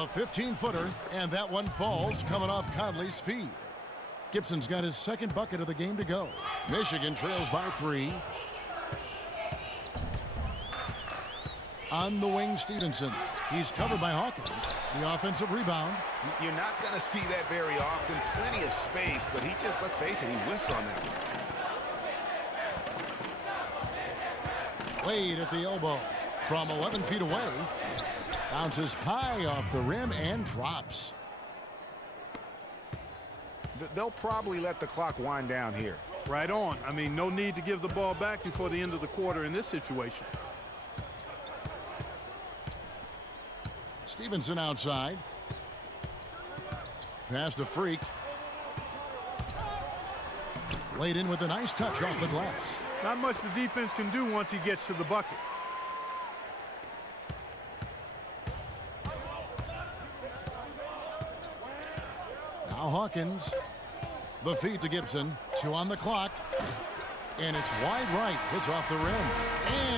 A 15-footer, and that one falls coming off Conley's feet. Gibson's got his second bucket of the game to go. Michigan trails by 3. On the wing, Stevenson. He's covered by Hawkins. The offensive rebound. You're not going to see that very often. Plenty of space, but he just, let's face it, he whiffs on that one. Wade at the elbow from 11 feet away. Bounces high off the rim and drops. They'll probably let the clock wind down here. Right on. I mean, no need to give the ball back before the end of the quarter in this situation. Stevenson outside. Pass to Freak. Laid in with a nice touch off the glass. Not much the defense can do once he gets to the bucket. Now Hawkins. The feed to Gibson. 2 on the clock. And it's wide right. Hits off the rim.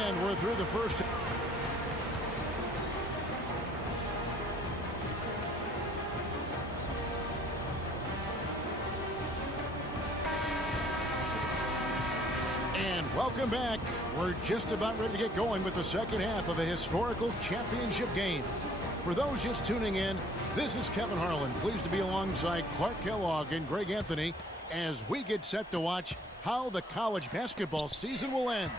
And we're through the first. And welcome back. We're just about ready to get going with the second half of a historical championship game. For those just tuning in, this is Kevin Harlan, pleased to be alongside Clark Kellogg and Greg Anthony as we get set to watch how the college basketball season will end.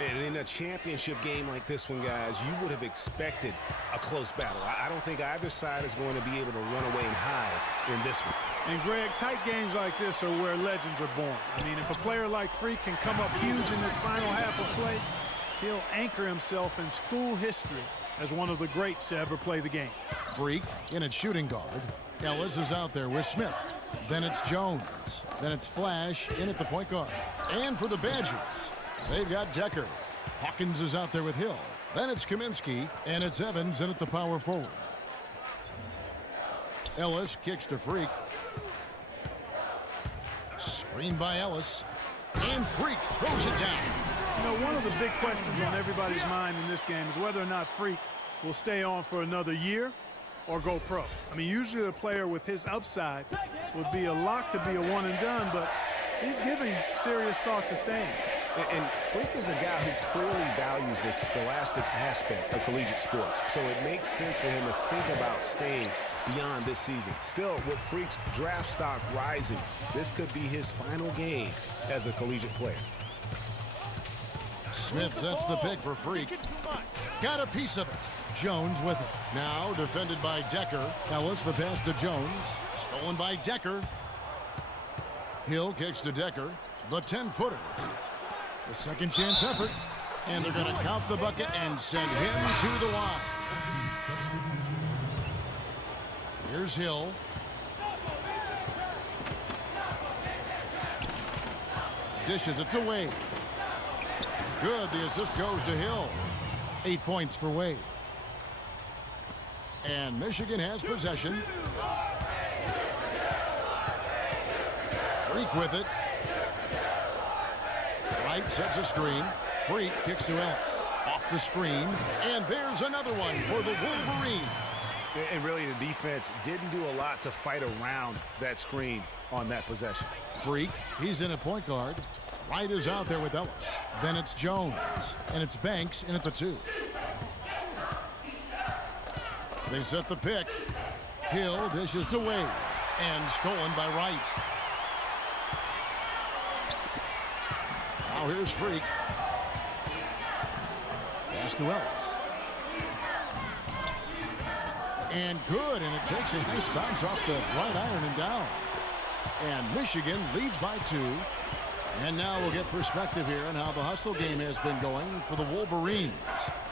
And in a championship game like this one, guys, you would have expected a close battle. I don't think either side is going to be able to run away and hide in this one. And, Greg, tight games like this are where legends are born. I mean, if a player like Freak can come up huge in this final half of play, he'll anchor himself in school history as one of the greats to ever play the game. Freak in at shooting guard. Ellis is out there with Smith. Then it's Jones. Then it's Flash in at the point guard. And for the Badgers, they've got Decker. Hawkins is out there with Hill. Then it's Kaminsky, and it's Evans in at the power forward. Ellis kicks to Freak. Screen by Ellis. And Freak throws it down. You know, one of the big questions on everybody's mind in this game is whether or not Freak will stay on for another year or go pro. I mean, usually a player with his upside would be a lock to be a one and done, but he's giving serious thought to staying. And Freak is a guy who clearly values the scholastic aspect of collegiate sports, so it makes sense for him to think about staying beyond this season. Still, with Freak's draft stock rising, this could be his final game as a collegiate player. Smith sets the pick for Freak. Got a piece of it. Jones with it. Now defended by Decker. Ellis the pass to Jones. Stolen by Decker. Hill kicks to Decker. The 10-footer. The second chance effort. And they're going to count the bucket and send him to the line. Here's Hill. Dishes it to Wade. Good. The assist goes to Hill. 8 points for Wade. And Michigan has possession. Freak with it. Wright sets a screen. Freak kicks to Ellis. Off the screen. And there's another one for the Wolverines. And really, the defense didn't do a lot to fight around that screen on that possession. Freak, he's in a point guard. Wright is out there with Ellis. Then it's Jones. And it's Banks in at the 2. They set the pick. Hill dishes to Wade. And stolen by Wright. Now here's Freak. Pass to Ellis. And good. And it takes a nice bounce off the right iron and down. And Michigan leads by 2. And now we'll get perspective here on how the hustle game has been going for the Wolverines.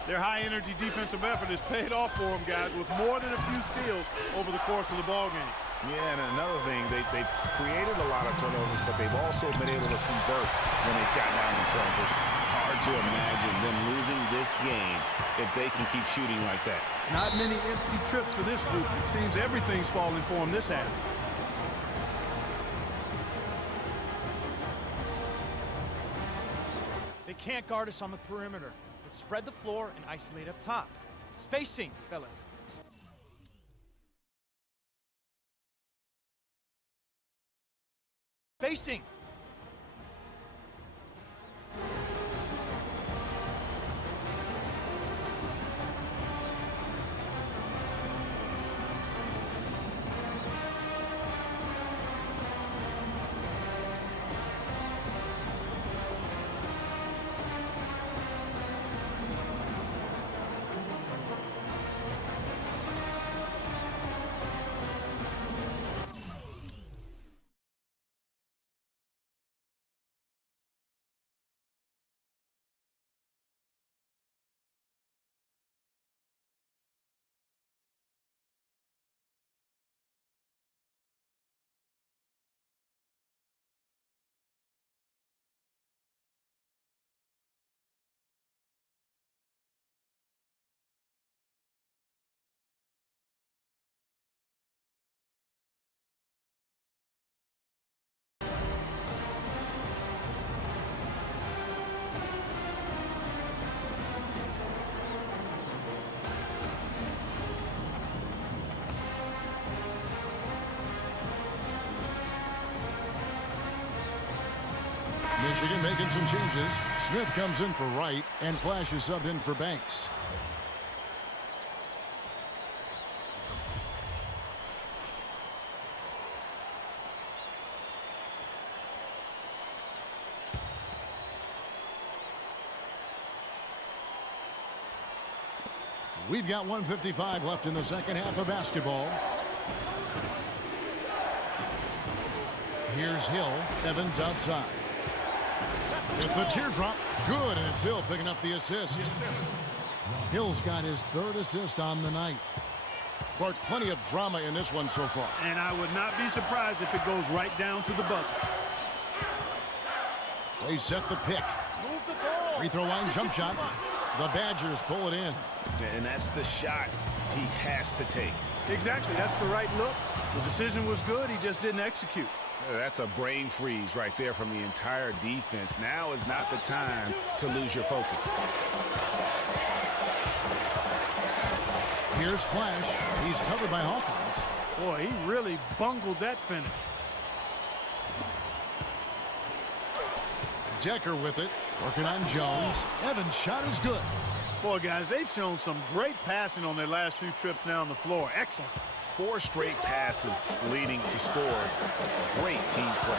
Their high-energy defensive effort has paid off for them, guys, with more than a few steals over the course of the ballgame. Yeah, and another thing, they've created a lot of turnovers, but they've also been able to convert when they've gotten out in transition. Hard to imagine them losing this game if they can keep shooting like that. Not many empty trips for this group. It seems everything's falling for them this half. They can't guard us on the perimeter. Let's spread the floor and isolate up top. Spacing, fellas. Spacing. Michigan making some changes. Smith comes in for Wright, and Flash is subbed in for Banks. We've got 1:55 left in the second half of basketball. Here's Hill. Evans outside. With the teardrop, good, and it's Hill picking up the assist. Hill's got his third assist on the night. Clark, plenty of drama in this one so far. And I would not be surprised if it goes right down to the buzzer. They set the pick. Free throw line jump shot. The Badgers pull it in. And that's the shot he has to take. Exactly, that's the right look. The decision was good, he just didn't execute. That's a brain freeze right there from the entire defense. Now is not the time to lose your focus. Here's Flash. He's covered by Hawkins. Boy, he really bungled that finish. Decker with it. Working on Jones. Evans' shot is good. Boy, guys, they've shown some great passing on their last few trips down the floor. Excellent. 4 straight passes leading to scores. Great team play.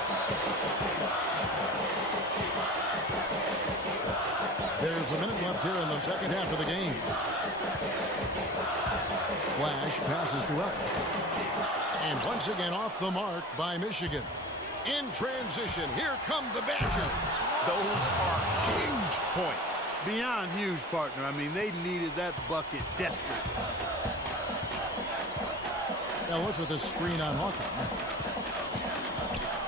There's a minute left here in the second half of the game. Flash passes to Ellis. And once again off the mark by Michigan. In transition, here come the Badgers. Those are huge points. Beyond huge, partner. I mean, they needed that bucket desperately. Ellis with a screen on Hawkins.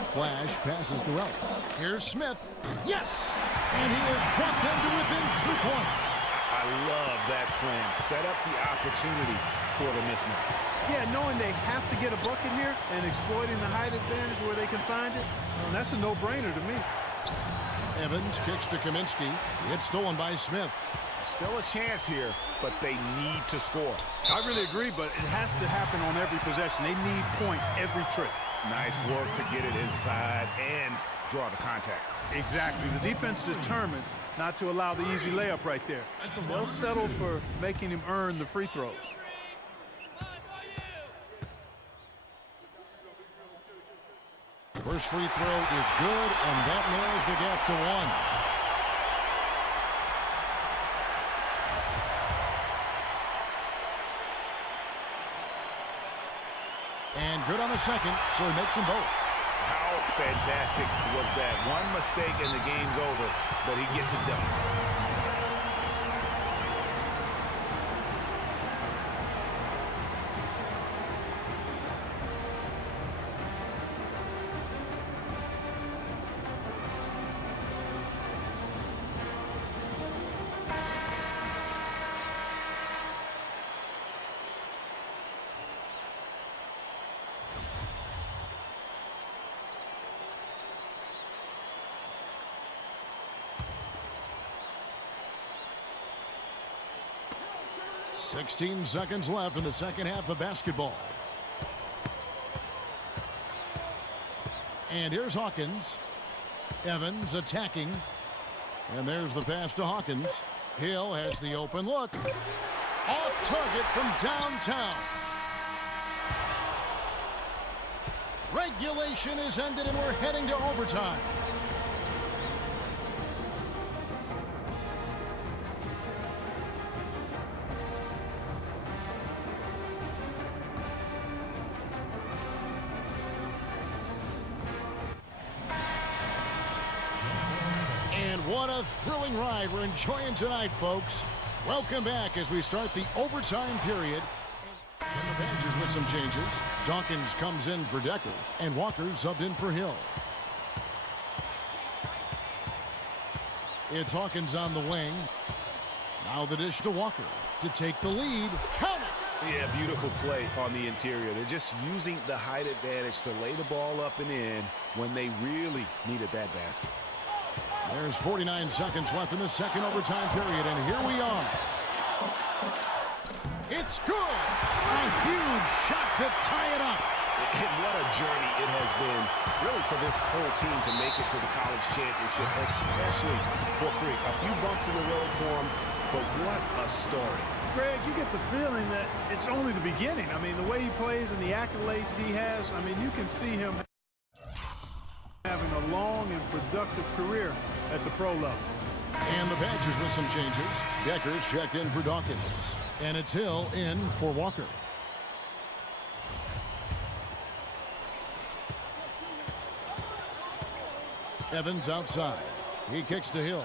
Flash passes to Ellis. Here's Smith. Yes! And he has brought them to within 2 points. I love that plan. Set up the opportunity for the mismatch. Yeah, knowing they have to get a bucket here and exploiting the height advantage where they can find it, well, that's a no-brainer to me. Evans kicks to Kaminsky. It's stolen by Smith. Still a chance here, but they need to score. I really agree, but it has to happen on every possession. They need points every trip. Nice work to get it inside and draw the contact. Exactly. The defense determined not to allow the easy layup right there. They'll settle for making him earn the free throws. First free throw is good, and that narrows the gap to 1. And good on the second, so he makes them both. How fantastic was that? One mistake and the game's over, but he gets it done. 16 seconds left in the second half of basketball. And here's Hawkins. Evans attacking. And there's the pass to Hawkins. Hill has the open look. Off target from downtown. Regulation is ended and we're heading to overtime. What a thrilling ride we're enjoying tonight, folks. Welcome back as we start the overtime period. And the Badgers with some changes. Dawkins comes in for Decker, and Walker subbed in for Hill. It's Hawkins on the wing. Now the dish to Walker to take the lead. Count it! Yeah, beautiful play on the interior. They're just using the height advantage to lay the ball up and in when they really needed that basket. There's 49 seconds left in the second overtime period, and here we are. It's good! A huge shot to tie it up. And what a journey it has been, really, for this whole team to make it to the college championship, especially for Freak. A few bumps in the road for him, but what a story. Greg, you get the feeling that it's only the beginning. I mean, the way he plays and the accolades he has, I mean, you can see him having a long and productive career at the pro level. And the Badgers with some changes. Decker's checked in for Dawkins. And it's Hill in for Walker. Evans outside. He kicks to Hill.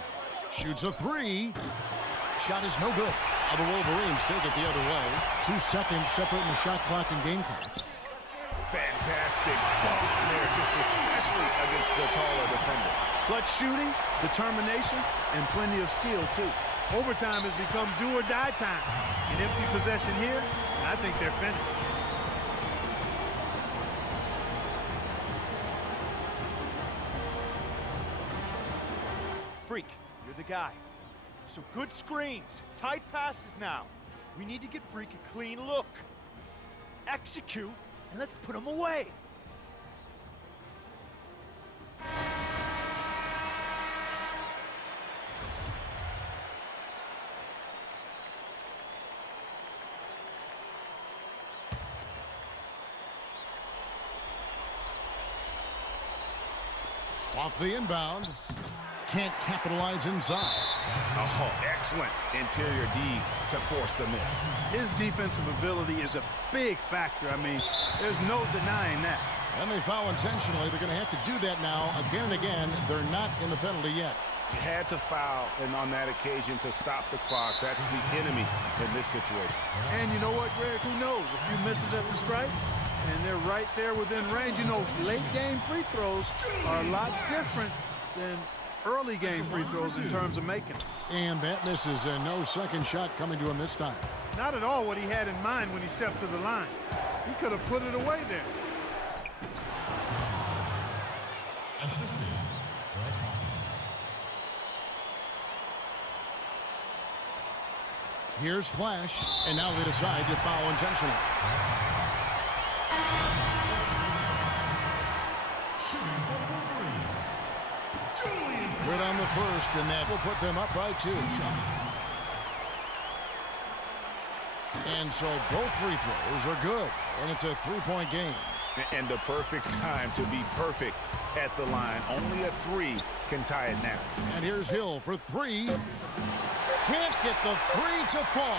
Shoots a three. Shot is no good. The Wolverines take it the other way. 2 seconds separating the shot clock and game clock. Fantastic bump there, just especially against the taller defender. Clutch shooting, determination, and plenty of skill, too. Overtime has become do-or-die time. An empty possession here, and I think they're finished. Freak, you're the guy. So good screens, tight passes now. We need to get Freak a clean look. Execute, and let's put him away. Off the inbound. Can't capitalize inside. Oh, excellent interior D to force the miss. His defensive ability is a big factor. I mean, there's no denying that. And they foul intentionally. They're going to have to do that now again and again. They're not in the penalty yet. You had to foul, and on that occasion to stop the clock. That's the enemy in this situation. And you know what, Greg? Who knows? A few misses at the stripe, and they're right there within range. You know, late game free throws are a lot different than early game free throws in terms of making. And that misses, and no second shot coming to him this time. Not at all what he had in mind when he stepped to the line. He could have put it away there. Here's Flash, and now they decide to foul intentionally. Good on the first, and that will put them up by 2. And so both free throws are good, and it's a 3-point game. And the perfect time to be perfect at the line. Only a 3 can tie it now. And here's Hill for 3. Can't get the 3 to fall.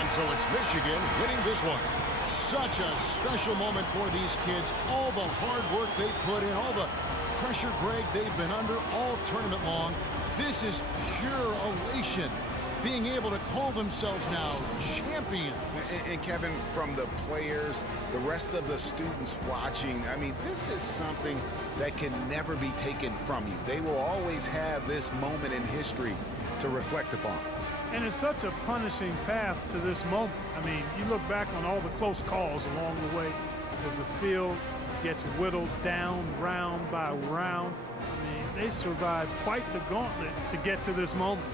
And so it's Michigan winning this one. Such a special moment for these kids. All the hard work they put in, all the pressure, Greg, they've been under all tournament long. This is pure elation. Being able to call themselves now champions. And Kevin, from the players, the rest of the students watching, I mean, this is something that can never be taken from you. They will always have this moment in history to reflect upon. And it's such a punishing path to this moment. I mean, you look back on all the close calls along the way as the field gets whittled down round by round. I mean, they survived quite the gauntlet to get to this moment.